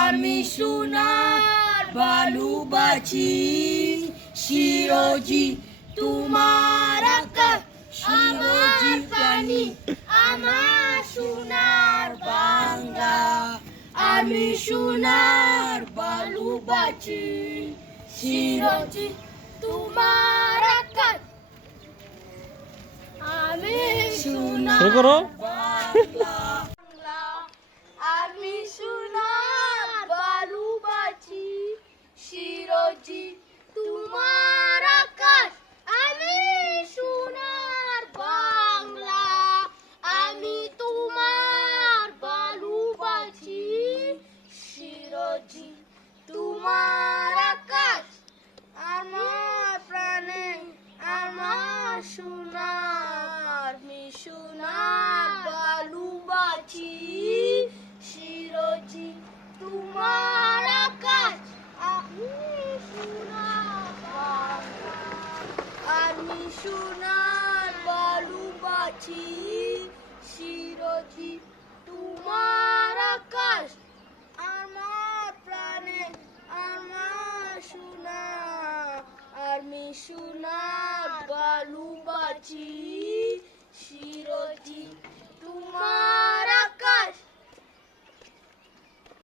আমি সোনার বালুবাছি শিরোজি তোমার আকাশ শিরোজি প্রাণী আমার সোনার বাংলা। আমি সোনার বালুবাছি শিরোজি তোমার আকাশ আমি সোনার বাংলা আমি সোনার বালুবাছি আকাশ আমি সোনার বাংলা আমি তোমার আমার প্রাণে আমার সোনার আমি সোনার আমি সোনার বালুবাছি শিরজি তোমার আকাশ আমার প্রাণে আমার সোনা আমি সোনার বালুবাছি